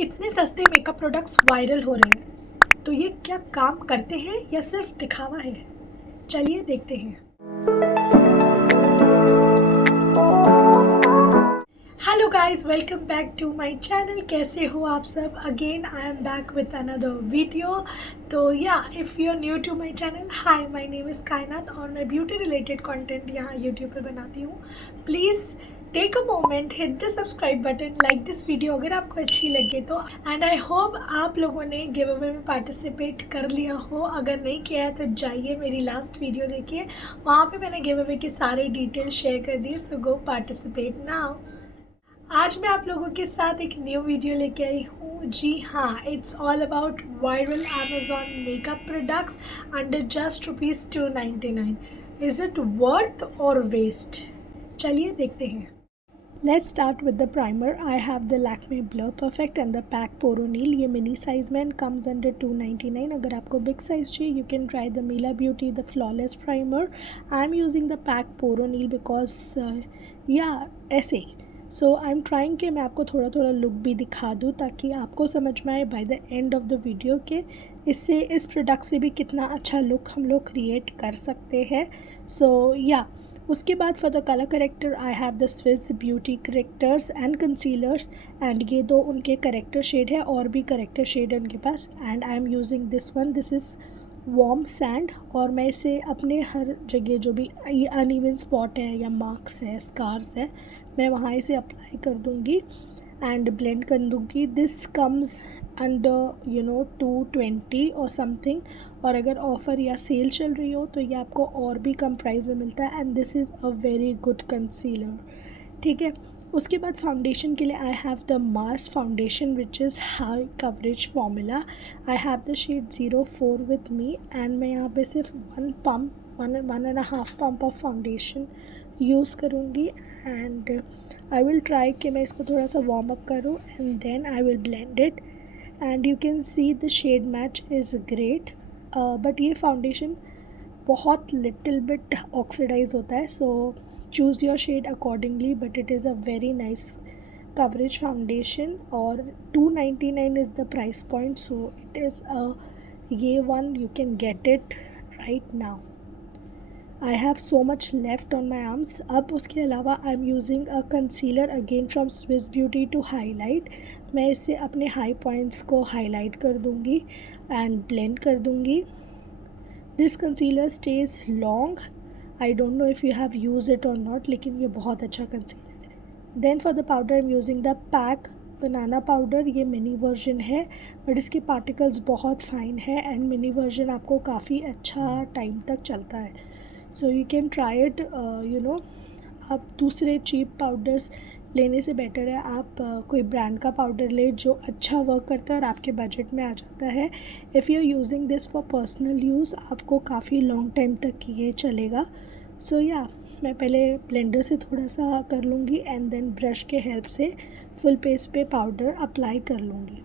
इतने सस्ते makeup products viral हो रहे हैं, तो ये क्या काम करते हैं या सिर्फ दिखावा है? चलिए देखते हैं। Hello guys, welcome back to my channel. कैसे हो आप सब? Again I am back with another video. तो या if you are new to my channel, hi, my name is Kainat और मैं ब्यूटी रिलेटेड कंटेंट यहाँ यूट्यूब पे बनाती हूँ। Please take a moment, hit the subscribe button, like this video अगर आपको अच्छी लगे तो। एंड आई होप आप लोगों ने गिव अवे में पार्टिसिपेट कर लिया हो। अगर नहीं किया है तो जाइए मेरी लास्ट वीडियो देखिए, वहाँ पे मैंने गिव अवे की सारी डिटेल शेयर कर दी। सो गो पार्टिसिपेट नाउ। आज मैं आप लोगों के साथ एक न्यू वीडियो लेके आई हूँ। जी हाँ, it's all about viral Amazon makeup products under just ₹299। Is it worth or waste? चलिए देखते हैं। Let's start with the primer. I have the Lakme blur perfect and the Pac poreonil. ये मिनी साइज में comes under 299। अगर आपको big size चाहिए you can try the Mila beauty the flawless primer. I am using the Pac poreonil because या ऐसे ही। सो I am trying कि मैं आपको थोड़ा थोड़ा लुक भी दिखा दूँ ताकि आपको समझ में आए by the end of the video के इससे इस प्रोडक्ट से भी कितना अच्छा लुक हम लोग क्रिएट कर सकते हैं। सो या उसके बाद for the colour corrector I have the Swiss beauty characters and concealers. And ये दो उनके करेक्टर शेड है, और भी करेक्टर शेड है उनके पास। And I am using this one, this is warm sand. और मैं इसे अपने हर जगह जो भी अनइवन स्पॉट है या मार्क्स है, स्कार्स है, मैं वहाँ इसे अप्लाई कर दूँगी एंड ब्लेंड कर दूँगी। दिस कम्स अंडर 220 और समथिंग। और अगर ऑफ़र या सेल चल रही हो तो ये आपको और भी कम प्राइस में मिलता है। And this is a very good concealer. ठीक है, उसके बाद फाउंडेशन के लिए I have the Mars foundation which is high coverage formula. I have the shade 04 with me. And मैं यहाँ पे सिर्फ one and half pump of foundation use करूँगी। एंड आई विल ट्राई कि मैं इसको थोड़ा सा वार्म अप करूँ and then I will blend it. And you can see the shade match is great. But ये फाउंडेशन बहुत लिटिल बिट ऑक्सीडाइज होता है, so choose your shade accordingly. But it is a very nice coverage foundation और 299 is the price point. So it is ये one you can get it right now. I have so much left on my arms. अब उसके अलावा I am using a concealer again from Swiss beauty to highlight. मैं इससे अपने high points को highlight कर दूँगी एंड ब्लेंड कर दूँगी। This concealer stays long. I don't know if you have use it or not, लेकिन ये बहुत अच्छा कंसीलर है। Then for the powder I am using the pack banana powder. ये मिनी वर्जन है बट इसके पार्टिकल्स बहुत फाइन है एंड मिनी वर्जन आपको काफ़ी अच्छा टाइम तक चलता है। So you can try it. आप दूसरे चीप पाउडर्स लेने से बेटर है आप कोई ब्रांड का पाउडर ले जो अच्छा वर्क करता है और आपके बजट में आ जाता है। If you are using this for personal use आपको काफ़ी लॉन्ग टाइम तक ये चलेगा। सो या मैं पहले ब्लेंडर से थोड़ा सा कर लूँगी एंड देन ब्रश के हेल्प से फुल फेस पे पाउडर अप्लाई कर लूँगी।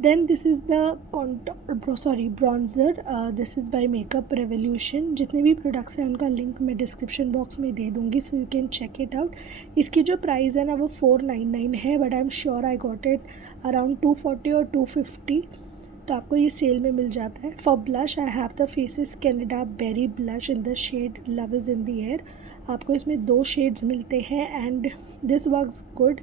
Then this is the bronzer. This is by Makeup Revolution. जितने भी प्रोडक्ट्स हैं उनका लिंक मैं डिस्क्रिप्शन बॉक्स में दे दूँगी, so you can check it out. इसकी जो प्राइस है ना वो 499 है, but I am sure I got it around 240 और 250, तो आपको ये सेल में मिल जाता है। For blush I have the Faces Canada berry blush in the shade love is in the air. आपको इसमें 2 शेड्स मिलते हैं एंड दिस वर्क्स गुड।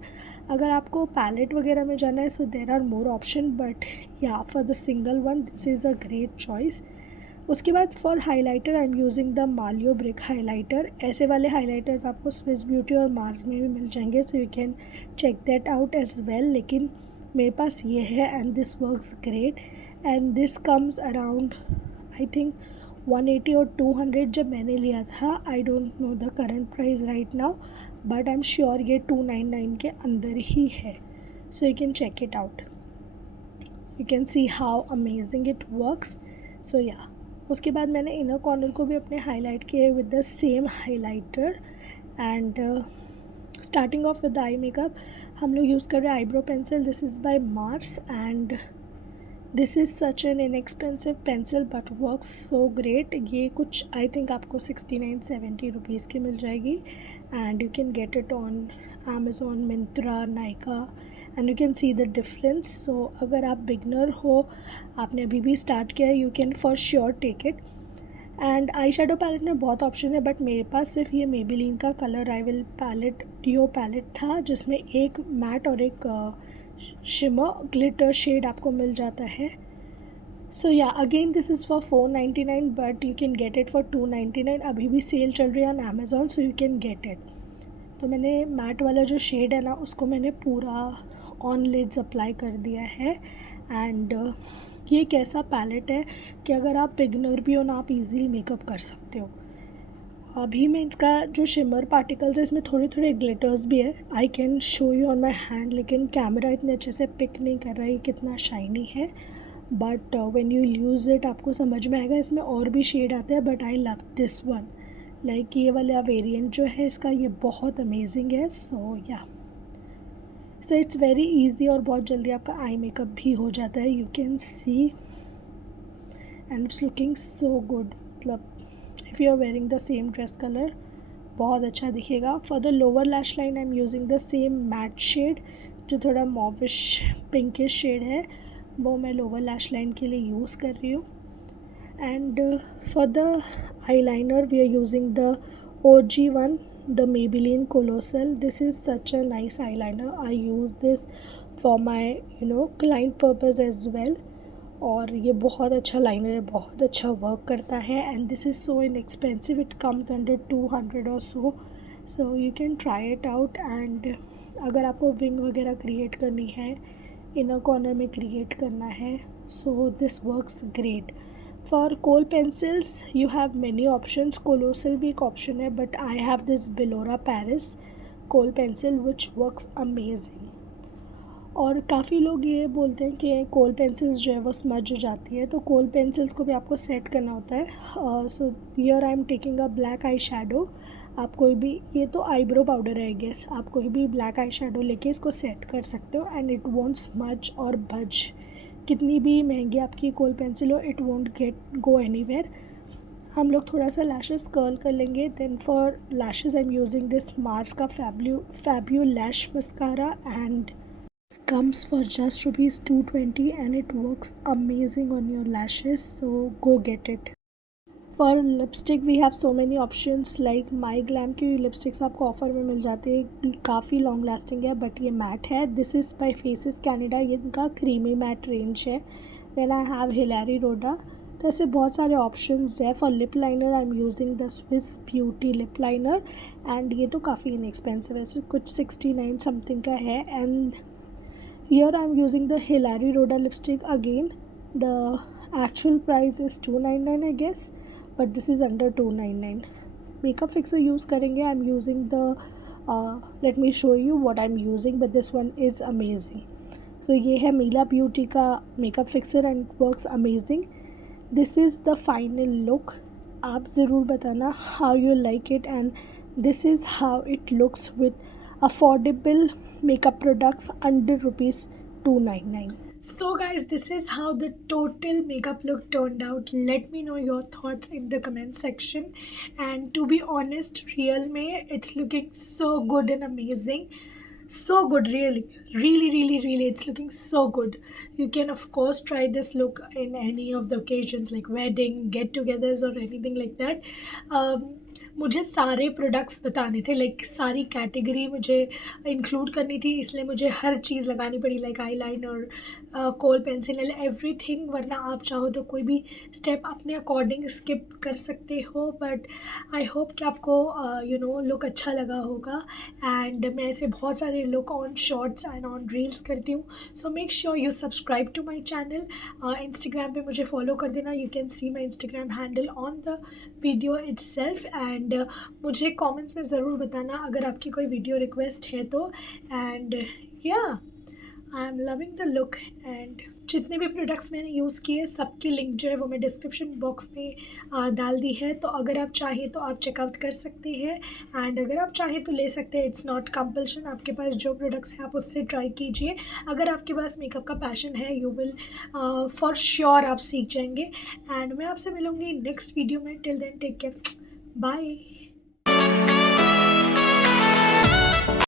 अगर आपको पैलेट वगैरह में जाना है so there are more option, but या for the single one this is a great choice. उसके बाद for highlighter I am using the मालियो ब्रिक हाइलाइटर। ऐसे वाले हाइलाइटर्स आपको स्विस ब्यूटी और मार्स में भी मिल जाएंगे, so you can check that out as well. लेकिन मेरे पास ये है and this works great. And this comes around I think 180 और 200 जब मैंने लिया था। I don't know the current price right now, but I am sure ये 299 के अंदर ही है। So you can check it out, you can see how amazing it works. So या उसके बाद मैंने इनर कॉर्नर को भी अपने हाईलाइट किए with the same highlighter. And starting of with eye makeup हम लोग यूज़ कर रहे हैं eyebrow pencil. This is bye Mars and this is such an inexpensive pencil but works so great. ये कुछ आई थिंक आपको 69-70 rupees की मिल जाएगी and you can get it on Amazon, Myntra, Nykaa and you can see the difference. So अगर आप beginner हो, आपने अभी भी स्टार्ट किया है, you can for sure take it. And eye shadow palette में बहुत ऑप्शन है, बट मेरे पास सिर्फ ये मेबेलिन का कलर राइवल पैलेट डिओ पैलेट था, जिसमें एक मैट और एक शिमर ग्लिटर शेड आपको मिल जाता है. सो या again this is for $4.99 but you can get it for $2.99. अभी भी सेल चल रही है on Amazon, so you can get it. तो मैंने मैट वाला जो शेड है ना, उसको मैंने पूरा ऑन लिड्स अप्लाई कर दिया है. एंड ये एक ऐसा पैलेट है कि अगर आप बिगनर भी हो ना, आप इजीली मेकअप कर सकते हो. अभी मैं इसका जो शिमर पार्टिकल्स है, इसमें थोड़े थोड़े ग्लिटर्स भी है. I can show you on my hand, लेकिन कैमरा इतने अच्छे से पिक नहीं कर रहा है कितना शाइनी है. But when you use it आपको समझ में आएगा. इसमें और भी शेड आते हैं, but I love this one. Like ये वाला वेरिएंट जो है इसका, ये बहुत अमेजिंग है. सो या, सो इट्स वेरी इजी और बहुत जल्दी आपका आई मेकअप भी हो जाता है. You can see and it's looking so good. मतलब if you are wearing the same dress colour, बहुत अच्छा दिखेगा. For the lower lash line I am using the same matte shade, जो थोड़ा मॉविश पिंकिश शेड है, वो मैं लोअर लैश लाइन के लिए यूज़ कर रही हूँ. And for the eyeliner we are using the OG one, the Maybelline Colossal. This is such a nice eyeliner. I use this for my client purpose as well. और ये बहुत अच्छा liner है, बहुत अच्छा वर्क करता है. And this is so inexpensive, it comes under 200 और सो you can try it out. And अगर आपको विंग वगैरह क्रिएट करनी है, इनर कॉर्नर में क्रिएट करना है, so this works great. For kohl pencils you have many options. Colossal भी एक ऑप्शन है, but I have this Belora Paris kohl pencil which works amazing. और काफ़ी लोग ये बोलते हैं कि कोल पेंसिल्स जो है वो स्मज हो जाती है, तो कोल पेंसिल्स को भी आपको सेट करना होता है. So here I am taking a black eye shadow. आप कोई भी, ये तो आईब्रो पाउडर है आई गेस, आप कोई भी ब्लैक आई शेडो लेके इसको सेट कर सकते हो. एंड इट वोंट स्मज और बज. कितनी भी महंगी आपकी कोल पेंसिल हो, इट वोंट गो एनीवेयर. हम लोग थोड़ा सा लैशेस कर्ल कर लेंगे. Then for lashes I am using this Mars का fabulash mascara, and comes for just rupees 220 and it works amazing on your lashes, so go get it. For lipstick we have so many options like My Glam की lipsticks आपको offer में मिल जाती है, काफ़ी long lasting है, but ये mat है. This is bye faces Canada, ये इनका क्रीमी मैट रेंज है. देन आई हैव हिलारी रोडा. तो ऐसे बहुत सारे ऑप्शंस है. For lip liner I am using the Swiss beauty lip liner, and ये तो काफ़ी इनएक्सपेंसिव है, सो कुछ 69 समथिंग का है. And here I am using the Hilary Rhoda lipstick again. The actual price is $2.99 I guess, but this is under $2.99. Makeup fixer use करेंगे. I am using the let me show you what I am using, but this one is amazing. So ये है Mila Beauty का makeup fixer and it works amazing. This is the final look. आप ज़रूर बताना how you like it, and this is how it looks with affordable makeup products under rupees 299. So guys, this is how the total makeup look turned out. Let me know your thoughts in the comment section. And to be honest, real में it's looking so good and amazing. So good, really it's looking so good. You can of course try this look in any of the occasions like wedding, get-togethers or anything like that. मुझे सारे products बताने थे, like सारी category मुझे include करनी थी, इसलिए मुझे हर चीज़ लगानी पड़ी, लाइक आई लाइनर, कोल पेंसिल, एवरीथिंग. वरना आप चाहो तो कोई भी स्टेप अपने अकॉर्डिंग स्किप कर सकते हो. बट आई होप कि आपको लुक अच्छा लगा होगा. एंड मैं ऐसे बहुत सारे look on shorts and on reels करती हूँ. So make sure you subscribe to my channel. Instagram पे मुझे फॉलो कर देना. You can see my Instagram handle on the video itself. And मुझे कमेंट्स में ज़रूर बताना अगर आपकी कोई वीडियो रिक्वेस्ट है तो. एंड या, I am loving the look. And जितने भी प्रोडक्ट्स मैंने यूज़ किए सबकी लिंक जो है वो मैं डिस्क्रिप्शन बॉक्स में डाल दी है, तो अगर आप चाहें तो आप चेकआउट कर सकते हैं. एंड अगर आप चाहें तो ले सकते हैं, इट्स नॉट कंपल्शन. आपके पास जो प्रोडक्ट्स हैं आप उससे ट्राई कीजिए. अगर आपके पास मेकअप का पैशन है, यू विल फॉर श्योर आप सीख जाएंगे. एंड मैं आपसे मिलूँगी नेक्स्ट वीडियो में. Till then take care, bye.